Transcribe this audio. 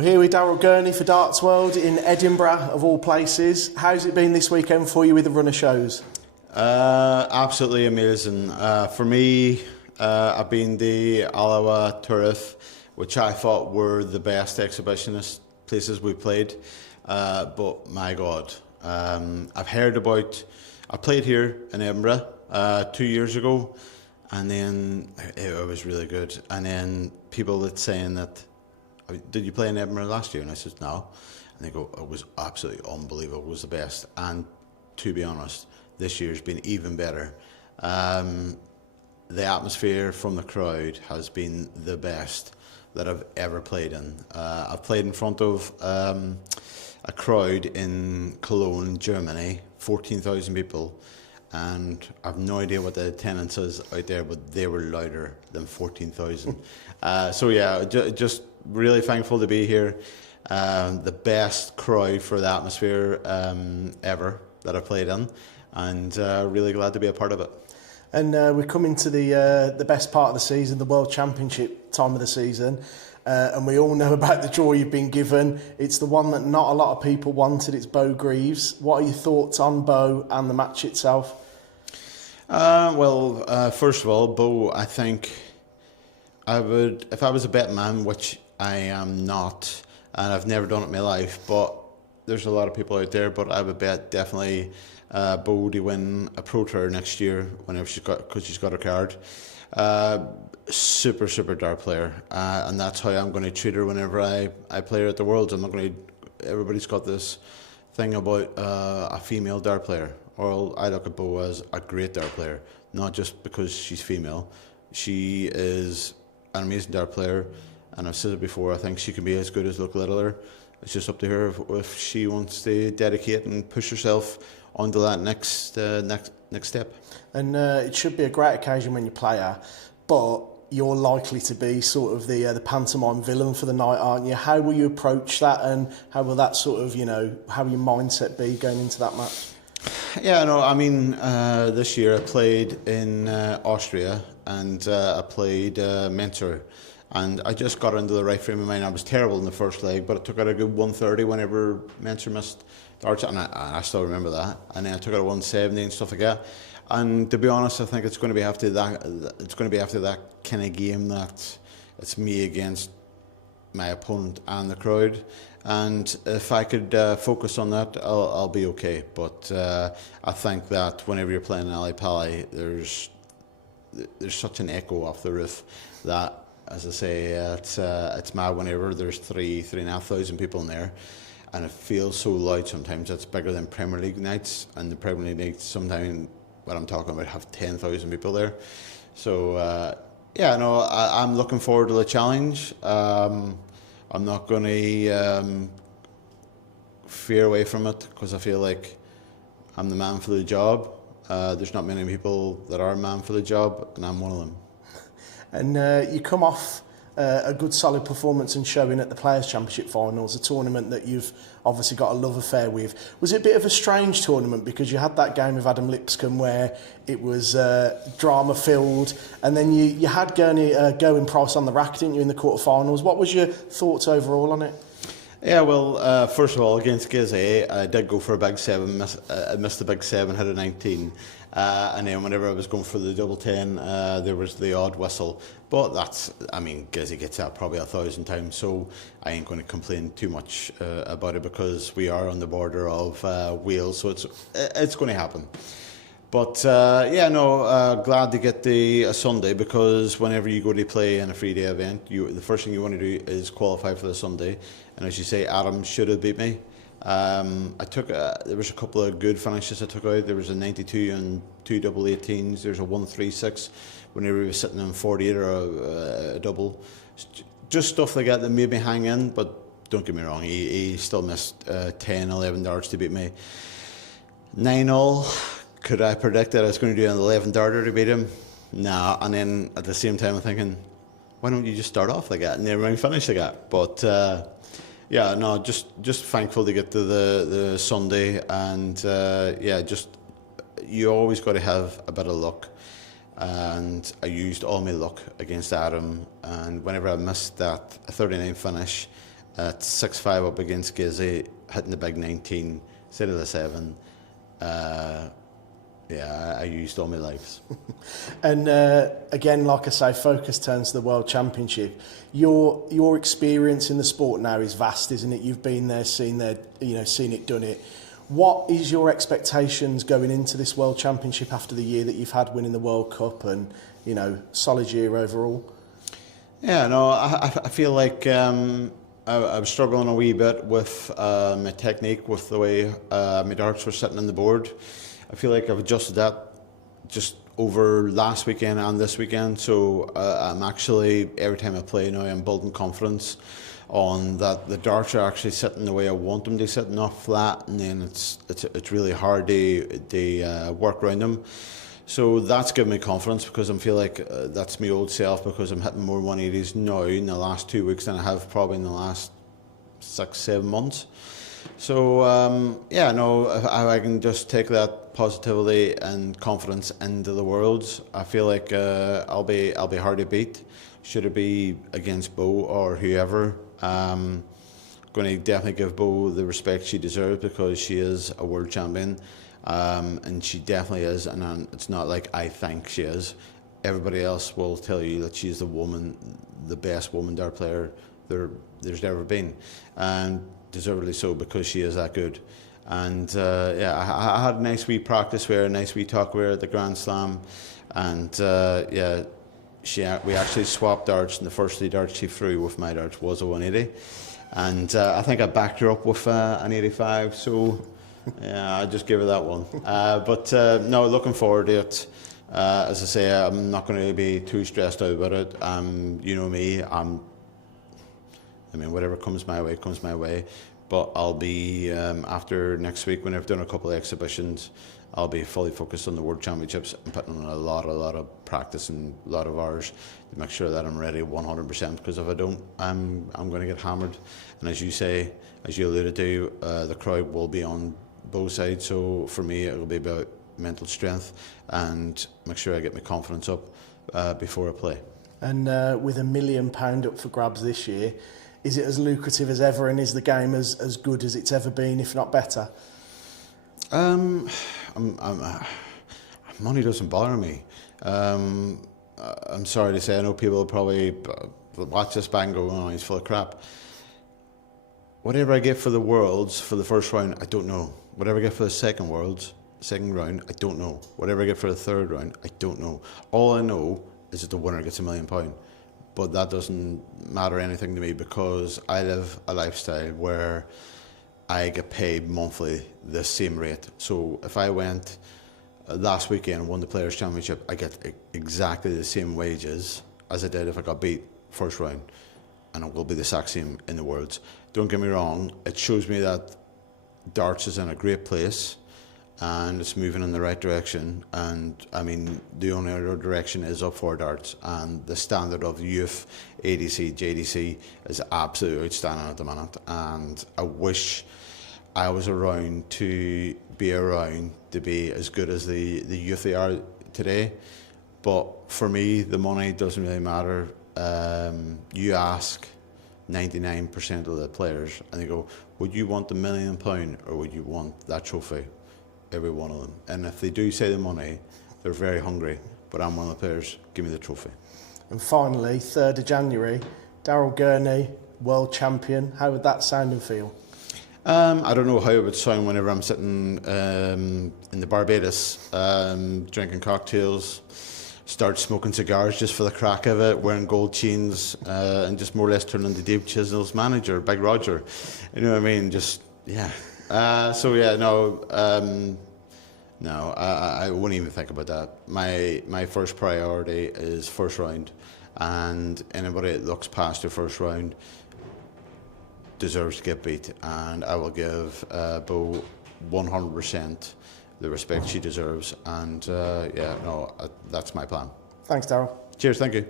We're here with DARYL Gurney for Darts World in Edinburgh, of all places. How's it been this weekend for you with the run of shows? Absolutely amazing. For me, I've been the Alawa Turf, which I thought were the best exhibitionist places we played. But my God, I've heard about. I played here in Edinburgh 2 years ago, and then it was really good. And then people that saying that, did you play in Edinburgh last year? And I said no. And they go, it was absolutely unbelievable. It was the best. And to be honest, this year's been even better. The atmosphere from the crowd has been the best that I've ever played in. I've played in front of a crowd in Cologne, Germany, 14,000 people, and I've no idea what the attendance is out there, but they were louder than 14,000. So yeah, just really thankful to be here. The best crowd for the atmosphere ever that I've played in, and really glad to be a part of it. And we're coming to the best part of the season, the World Championship time of the season. And we all know about the draw you've been given. It's the one that not a lot of people wanted. It's Beau Greaves. What are your thoughts on Beau and the match itself? First of all, Beau, I think I would, if I was a betting man, which I am not, and I've never done it in my life, but there's a lot of people out there, but I would bet definitely Beau to win a Pro Tour next year whenever because she's got her card. Super dart player, and that's how I'm going to treat her whenever I play her at the Worlds. I'm not going to. Everybody's got this thing about a female dart player. Or I look at Beau as a great dart player, not just because she's female. She is an amazing dart player, and I've said it before. I think she can be as good as Luke Littler. It's just up to her if she wants to dedicate and push herself onto that next step. And it should be a great occasion when you play her, but you're likely to be sort of the pantomime villain for the night, aren't you? How will you approach that, and how will that sort of, how will your mindset be going into that match? Yeah, no, I mean, this year I played in Austria, and I played Mentor, and I just got into the right frame of mind. I was terrible in the first leg, but I took out a good 130 whenever Mentor missed darts, and I still remember that. And then I took out a 170 and stuff like that. And to be honest, I think it's going to be after that. It's going to be after that kind of game that it's me against my opponent and the crowd. And if I could focus on that, I'll be okay. But I think that whenever you're playing in Ali Pali, there's such an echo off the roof that, as I say, it's mad whenever there's 3,500 people in there. And it feels so loud sometimes. It's bigger than Premier League nights, and the Premier League nights sometimes, what I'm talking about, have 10,000 people there. So I'm looking forward to the challenge. I'm not going to veer away from it because I feel like I'm the man for the job. There's not many people that are a man for the job, and I'm one of them. And you come off a good solid performance and showing at the Players' Championship finals, a tournament that you've obviously got a love affair with. Was it a bit of a strange tournament because you had that game with Adam Lipscomb where it was drama filled, and then you had Gurney going Price on the rack, didn't you, in the quarterfinals? What was your thoughts overall on it? Yeah, well, first of all, against Gizeh, I did go for a big 7, I missed the big 7, hit a 19. And then whenever I was going for the double 10, there was the odd whistle. But Gizeh gets that probably 1,000 times, so I ain't going to complain too much about it because we are on the border of Wales, so it's going to happen. But glad to get a Sunday, because whenever you go to play in a 3-day event, the first thing you want to do is qualify for the Sunday. And as you say, Adam should have beat me. There was a couple of good finishes I took out. There was a 92 and 2 double 18s. There's a 136 whenever he was sitting in 48 or a double. Just stuff like that made me hang in, but don't get me wrong, he still missed 10, 11 darts to beat me. 9-all. Could I predict that I was going to do an 11 darter to beat him? Nah, and then at the same time I'm thinking, why don't you just start off like that and then finish like that? But just thankful to get to the Sunday, and you always got to have a bit of luck, and I used all my luck against Adam, and whenever I missed that 39 finish, at 6'5" up against Gizzy, hitting the big 19 instead of the 7. Yeah, I used all my lives. And again, like I say, focus turns to the World Championship. Your experience in the sport now is vast, isn't it? You've been there, seen it, done it. What is your expectations going into this World Championship after the year that you've had winning the World Cup and, solid year overall? Yeah, no, I feel like I'm struggling a wee bit with my technique, with the way my darts were sitting on the board. I feel like I've adjusted that just over last weekend and this weekend. So I'm actually, every time I play now, I'm building confidence on that the darts are actually sitting the way I want them to sit, not flat, and then it's really hard to work around them. So that's given me confidence, because I feel like that's my old self, because I'm hitting more 180s now in the last 2 weeks than I have probably in the last 6-7 months. So I can just take that positivity and confidence into the Worlds. I feel like I'll be hard to beat. Should it be against Bo or whoever, going to definitely give Bo the respect she deserves, because she is a world champion, and she definitely is. And it's not like I think she is. Everybody else will tell you that she's the best woman dart player there's ever been, and deservedly so, because she is that good. And I had a nice wee practice with her, a nice wee talk with her at the Grand Slam, and we actually swapped darts, and the first 3 darts she threw with my darts was a 180, and I think I backed her up with an 85. So yeah, I just gave her that one. No, looking forward to it. As I say, I'm not going to be too stressed out about it. You know me, whatever comes my way, comes my way. But I'll be, after next week, when I've done a couple of exhibitions, I'll be fully focused on the World Championships and putting on a lot of practice and a lot of hours to make sure that I'm ready 100%, because if I don't, I'm going to get hammered. And as you say, as you alluded to, the crowd will be on both sides. So for me, it'll be about mental strength and make sure I get my confidence up before I play. And with £1 million up for grabs this year, is it as lucrative as ever, and is the game as good as it's ever been, if not better? Money doesn't bother me. I'm sorry to say, I know people will probably watch this bang and go, oh, he's full of crap. Whatever I get for the Worlds for the first round, I don't know. Whatever I get for the second round, I don't know. Whatever I get for the third round, I don't know. All I know is that the winner gets £1 million. But that doesn't matter anything to me, because I live a lifestyle where I get paid monthly the same rate. So if I went last weekend and won the Players' Championship, I get exactly the same wages as I did if I got beat first round, and it will be the exact same in the Worlds. Don't get me wrong, it shows me that darts is in a great place and it's moving in the right direction, and the only other direction is up for darts, and the standard of youth ADC, JDC is absolutely outstanding at the minute, and I wish I was around to be as good as the youth they are today. But for me, the money doesn't really matter. You ask 99% of the players and they go, would you want the £1 million or would you want that trophy? Every one of them. And if they do say the money, they're very hungry. But I'm one of the players, give me the trophy. And finally, 3rd of January, DARYL Gurney, world champion. How would that sound and feel? I don't know how it would sound whenever I'm sitting in the Barbados, drinking cocktails, start smoking cigars just for the crack of it, wearing gold chains, and just more or less turn into Dave Chisnell's manager, Big Roger. You know what I mean? Just, yeah. I wouldn't even think about that. My first priority is first round, and anybody that looks past the first round deserves to get beat, and I will give Bo 100% the respect she deserves, and that's my plan. Thanks, DARYL. Cheers, thank you.